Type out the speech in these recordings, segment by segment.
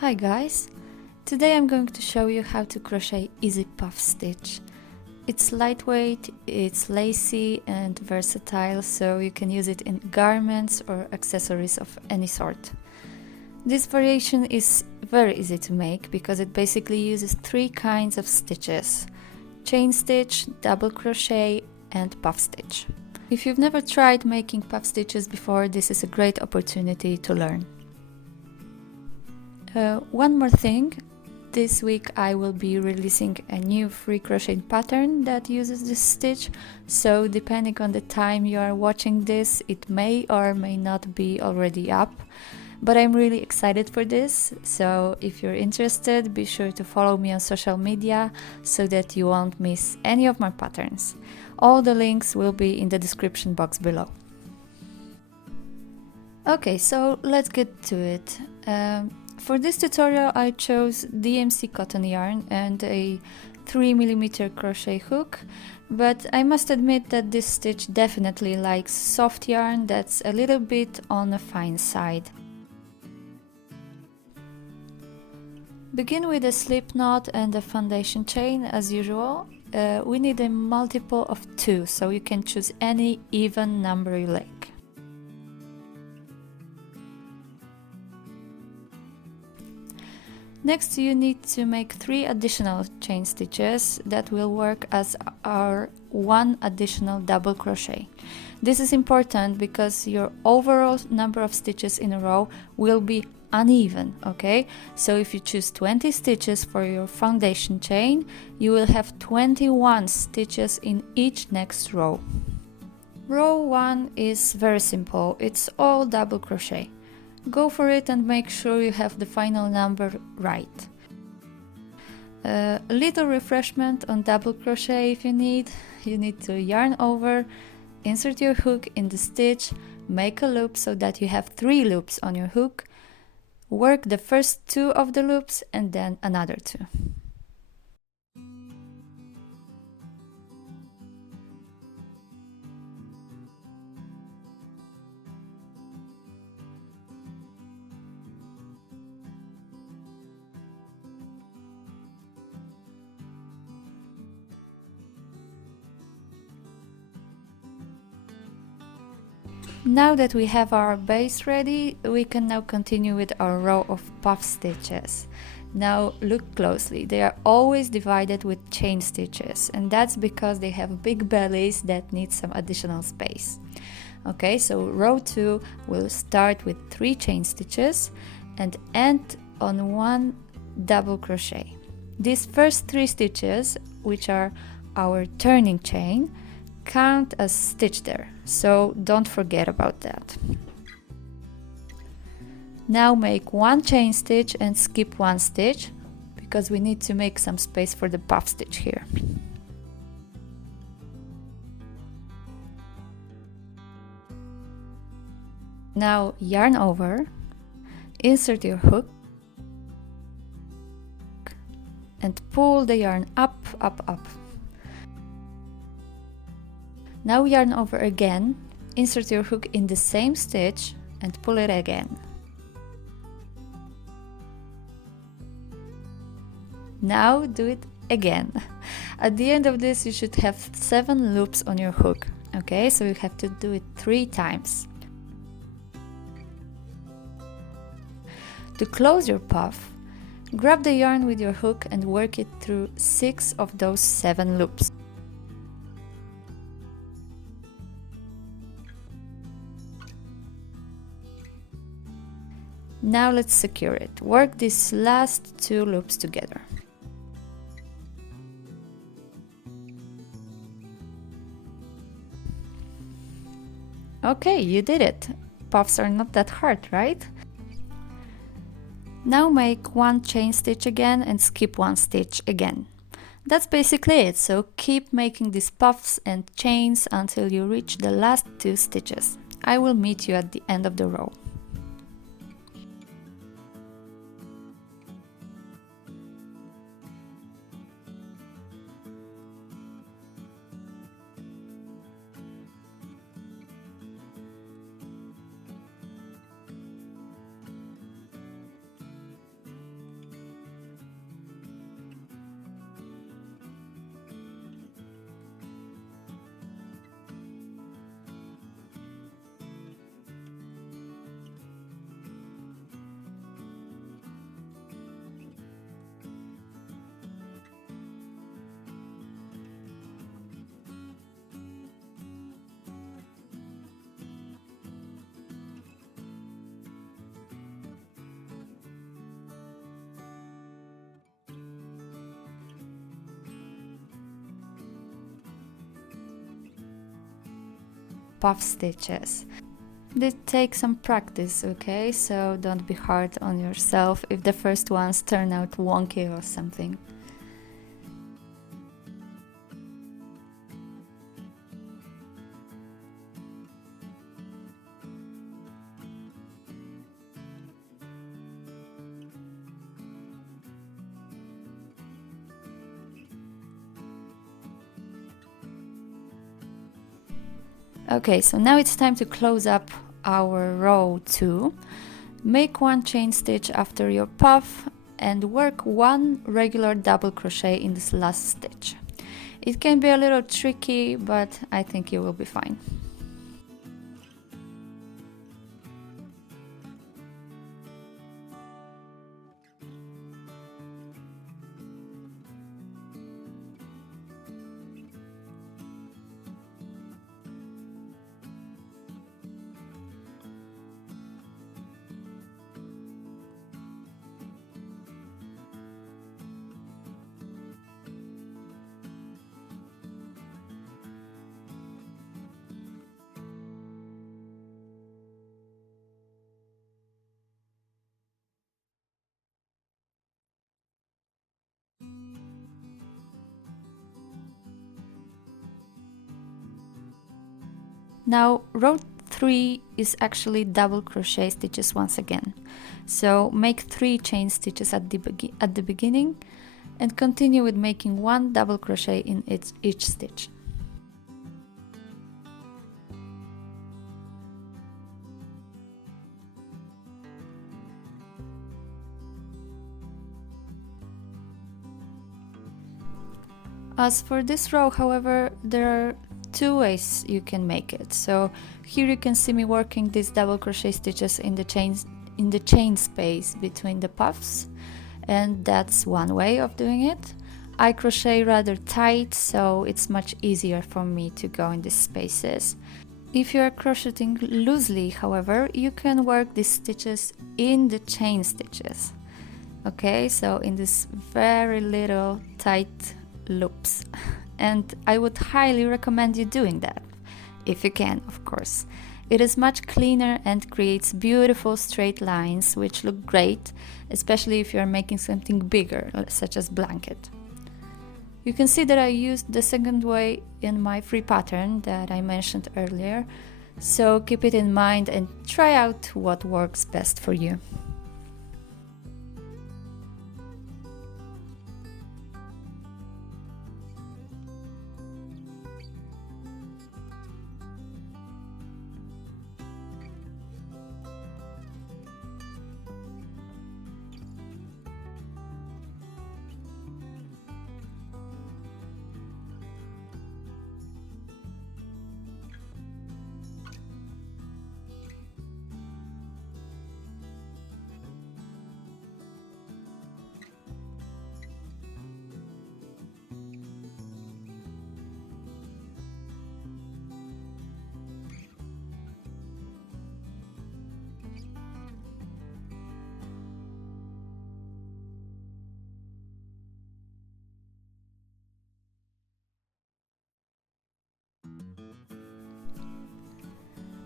Hi guys! Today I'm going to show you how to crochet easy puff stitch. It's lightweight, it's lacy and versatile, so you can use it in garments or accessories of any sort. This variation is very easy to make because it basically uses three kinds of stitches: chain stitch, double crochet and puff stitch. If you've never tried making puff stitches before, this is a great opportunity to learn. One more thing, this week I will be releasing a new free crochet pattern that uses this stitch, so depending on the time you are watching this, it may or may not be already up, but I'm really excited for this, so if you're interested, be sure to follow me on social media so that you won't miss any of my patterns. All the links will be in the description box below. Okay, so let's get to it. For this tutorial I chose DMC cotton yarn and a 3mm crochet hook, but I must admit that this stitch definitely likes soft yarn that's a little bit on the fine side. Begin with a slip knot and a foundation chain as usual. We need a multiple of 2, so you can choose any even number you like. Next you need to make 3 additional chain stitches that will work as our 1 additional double crochet. This is important because your overall number of stitches in a row will be uneven, okay? So if you choose 20 stitches for your foundation chain, you will have 21 stitches in each next row. Row 1 is very simple, it's all double crochet. Go for it and make sure you have the final number right. A little refreshment on double crochet if you need. You need to yarn over, insert your hook in the stitch, make a loop so that you have 3 loops on your hook, work the first 2 of the loops and then another 2. Now that we have our base ready, we can now continue with our row of puff stitches. Now look closely, they are always divided with chain stitches, and that's because they have big bellies that need some additional space. Okay, so row 2 will start with 3 chain stitches and end on 1 double crochet. These first 3 stitches, which are our turning chain, count as stitch there, so don't forget about that. Now make 1 chain stitch and skip 1 stitch because we need to make some space for the puff stitch here. Now yarn over, insert your hook and pull the yarn up, up, up. Now yarn over again, insert your hook in the same stitch and pull it again. Now do it again. At the end of this you should have 7 loops on your hook, okay? So you have to do it 3 times. To close your puff, grab the yarn with your hook and work it through 6 of those 7 loops. Now let's secure it. Work these last 2 loops together. Okay, you did it! Puffs are not that hard, right? Now make 1 chain stitch again and skip 1 stitch again. That's basically it, so keep making these puffs and chains until you reach the last 2 stitches. I will meet you at the end of the row. puff stitches. This takes some practice, okay? So don't be hard on yourself if the first ones turn out wonky or something. Okay, so now it's time to close up our row 2. Make 1 chain stitch after your puff and work 1 regular double crochet in this last stitch. It can be a little tricky, but I think you will be fine. Now row 3 is actually double crochet stitches once again. So make 3 chain stitches at the beginning and continue with making 1 double crochet in each stitch. As for this row, however, there are 2 ways you can make it. So here you can see me working these double crochet stitches in the chain space between the puffs, and that's one way of doing it. I crochet rather tight, so it's much easier for me to go in these spaces. If you are crocheting loosely, however, you can work these stitches in the chain stitches. Okay, so in this very little tight loops, and I would highly recommend you doing that, if you can, of course. It is much cleaner and creates beautiful straight lines which look great, especially if you are making something bigger, such as blanket. You can see that I used the second way in my free pattern that I mentioned earlier, so keep it in mind and try out what works best for you.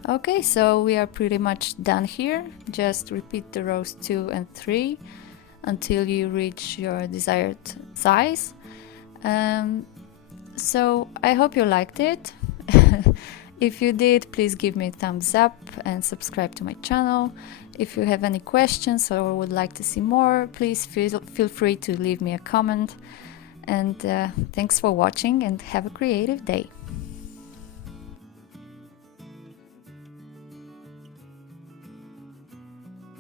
Okay, so we are pretty much done here. Just repeat the rows 2 and 3 until you reach your desired size. So I hope you liked it. If you did, please give me a thumbs up and subscribe to my channel. If you have any questions or would like to see more, please feel free to leave me a comment. And thanks for watching and have a creative day.